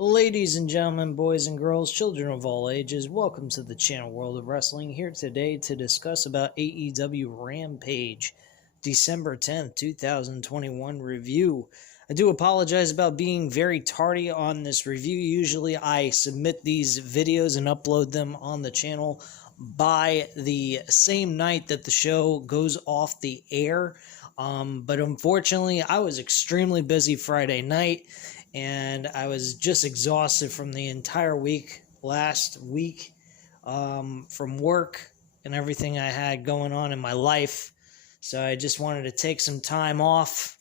Ladies and gentlemen, boys and girls, children of all ages, welcome to the channel World of Wrestling. Here today to discuss about AEW Rampage, December 10th, 2021 review. I do apologize about being very tardy on this review. Usually I submit these videos and upload them on the channel by the same night that the show goes off the air. But unfortunately, I was extremely busy Friday night, and I was just exhausted from the entire week, last week, from work and everything I had going on in my life. So I just wanted to take some time off,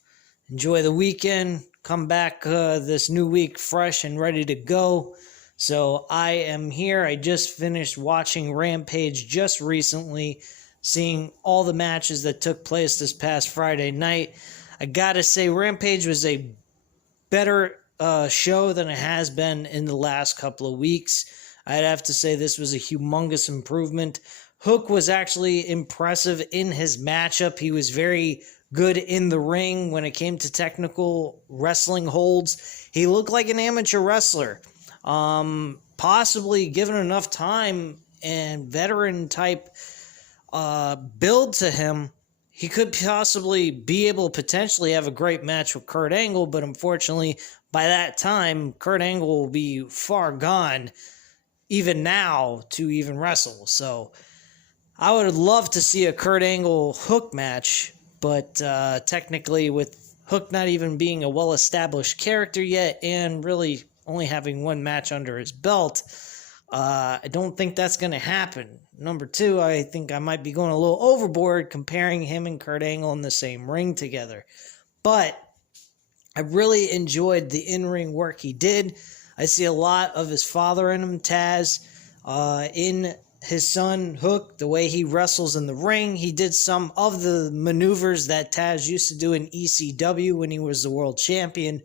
enjoy the weekend, come back this new week fresh and ready to go. So I am here. I just finished watching Rampage just recently, seeing all the matches that took place this past Friday night. I gotta say, Rampage was a better show than it has been in the last couple of weeks. I'd have to say this was a humongous improvement. Hook was actually impressive in his matchup. He was very good in the ring when it came to technical wrestling holds. He looked like an amateur wrestler. Possibly given enough time and veteran type build to him, he could possibly be able to potentially have a great match with Kurt Angle, but unfortunately, by that time, Kurt Angle will be far gone, even now, to even wrestle. So, I would love to see a Kurt Angle Hook match, but technically, with Hook not even being a well-established character yet, and really only having one match under his belt, I don't think that's going to happen. Number two, I think I might be going a little overboard comparing him and Kurt Angle in the same ring together. But I really enjoyed the in-ring work he did. I see a lot of his father in him, Taz, in his son, Hook, the way he wrestles in the ring. He did some of the maneuvers that Taz used to do in ECW when he was the world champion.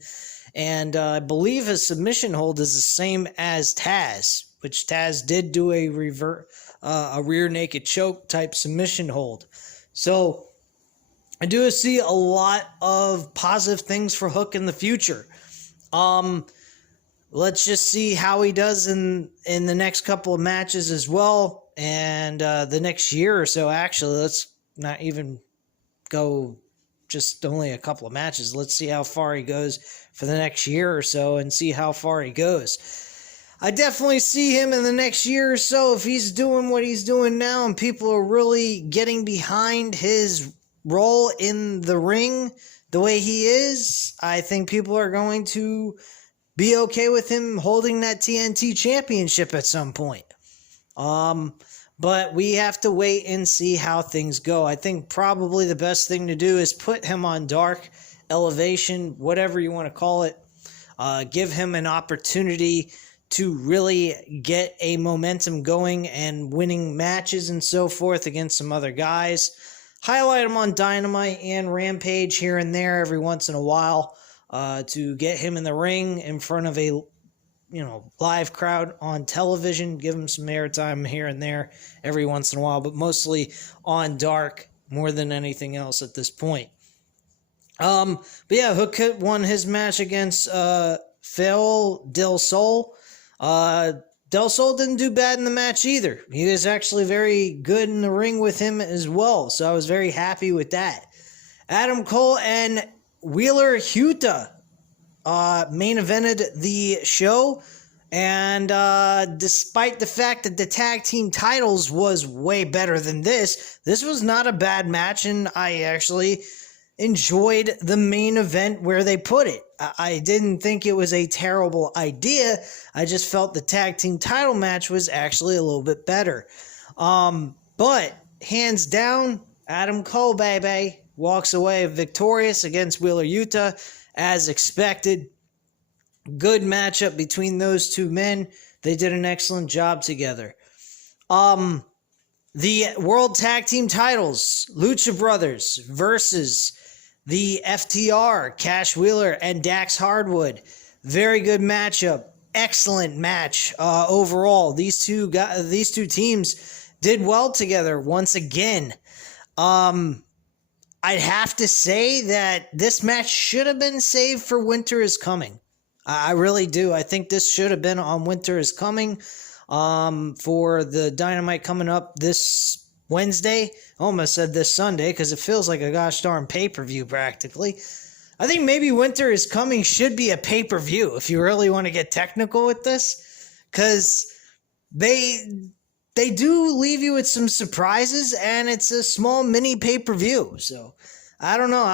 And I believe his submission hold is the same as Taz, which Taz did do a rear naked choke type submission hold. So I do see a lot of positive things for Hook in the future. Let's just see how he does in the next couple of matches as well, and the next year or so. Actually, let's not even go just only a couple of matches. Let's see how far he goes for the next year or so and see how far he goes. I definitely see him in the next year or so, if he's doing what he's doing now and people are really getting behind his role in the ring the way he is. I think people are going to be okay with him holding that TNT championship at some point. But we have to wait and see how things go. I think probably the best thing to do is put him on Dark Elevation, whatever you want to call it. Give him an opportunity to really get a momentum going and winning matches and so forth against some other guys. Highlight him on Dynamite and Rampage here and there every once in a while to get him in the ring in front of a live crowd on television. Give him some airtime here and there every once in a while, but mostly on Dark more than anything else at this point. But yeah, Hook won his match against Phil Del Sol. Del Sol didn't do bad in the match either. He was actually very good in the ring with him as well, so I was very happy with that. Adam Cole and Wheeler Yuta main evented the show, and despite the fact that the tag team titles was way better than this was not a bad match, and I actually enjoyed the main event where they put it. I didn't think it was a terrible idea. I just felt the tag team title match was actually a little bit better. But hands down, Adam Cole, baby, walks away victorious against Wheeler Yuta as expected. Good matchup between those two men. They did an excellent job together. The World Tag Team titles, Lucha Brothers versus the FTR, Cash Wheeler and Dax Hardwood. Very good matchup. Excellent match overall. These two teams did well together once again. I'd have to say that this match should have been saved for Winter is Coming. I really do. I think this should have been on Winter is Coming for the Dynamite coming up this Wednesday. I almost said this Sunday because it feels like a gosh darn pay-per-view practically. I think maybe Winter is Coming should be a pay-per-view if you really want to get technical with this, because they do leave you with some surprises, and it's a small mini pay-per-view. So I don't know.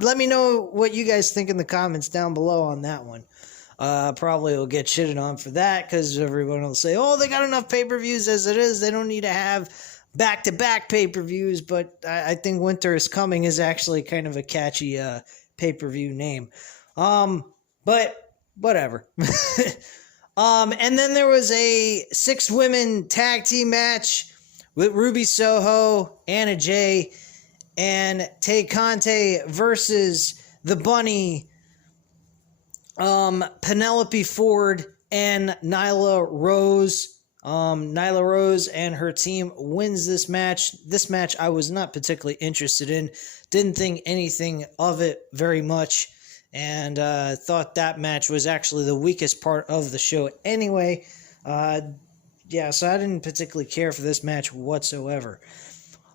Let me know what you guys think in the comments down below on that one. Probably will get shitted on for that because everyone will say, oh, they got enough pay-per-views as it is. They don't need to have back-to-back pay-per-views. But I think Winter is Coming is actually kind of a catchy pay-per-view name. But whatever. And then there was a 6-women tag team match with Ruby Soho, Anna Jay, and Tay Conte versus the Bunny, Penelope Ford, and Nyla Rose. Nyla Rose and her team wins this match. This match I was not particularly interested in. Didn't think anything of it very much. And thought that match was actually the weakest part of the show anyway. Yeah, so I didn't particularly care for this match whatsoever.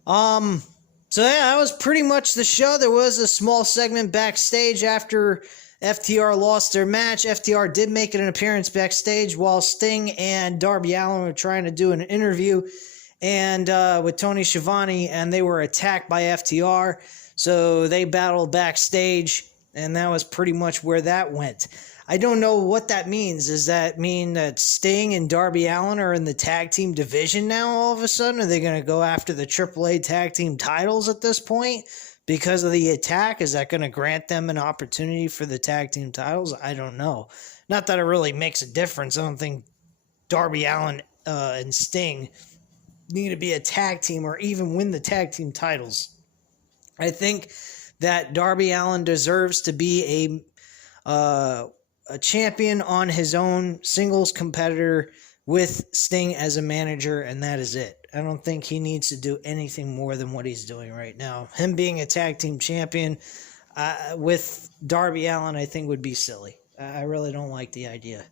So yeah, that was pretty much the show. There was a small segment backstage after FTR lost their match. FTR did make an appearance backstage while Sting and Darby Allin were trying to do an interview and with Tony Schiavone, and they were attacked by FTR. So they battled backstage, and that was pretty much where that went. I don't know what that means. Does that mean that Sting and Darby Allin are in the tag team division now all of a sudden? Are they going to go after the AAA tag team titles at this point because of the attack? Is that going to grant them an opportunity for the tag team titles? I don't know. Not that it really makes a difference. I don't think Darby Allin and Sting need to be a tag team or even win the tag team titles. I think that Darby Allin deserves to be a champion on his own, singles competitor with Sting as a manager, and that is it. I don't think he needs to do anything more than what he's doing right now. Him being a tag team champion with Darby Allin, I think, would be silly. I really don't like the idea.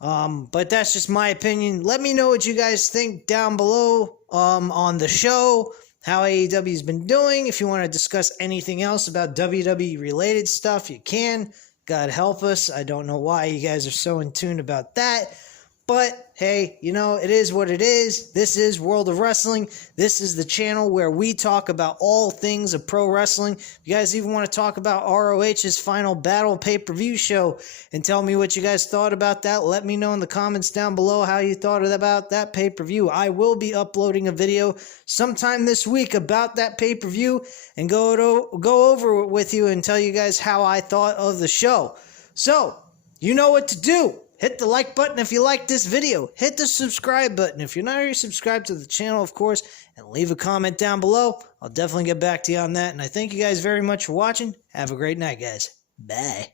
But that's just my opinion. Let me know what you guys think down below on the show, how AEW's been doing. If you want to discuss anything else about WWE-related stuff, you can. God help us. I don't know why you guys are so in tune about that. But, hey, you know, it is what it is. This is World of Wrestling. This is the channel where we talk about all things of pro wrestling. If you guys even want to talk about ROH's Final Battle pay-per-view show and tell me what you guys thought about that, let me know in the comments down below how you thought about that pay-per-view. I will be uploading a video sometime this week about that pay-per-view and go over it with you and tell you guys how I thought of the show. So, you know what to do. Hit the like button if you like this video. Hit the subscribe button if you're not already subscribed to the channel, of course. And leave a comment down below. I'll definitely get back to you on that. And I thank you guys very much for watching. Have a great night, guys. Bye.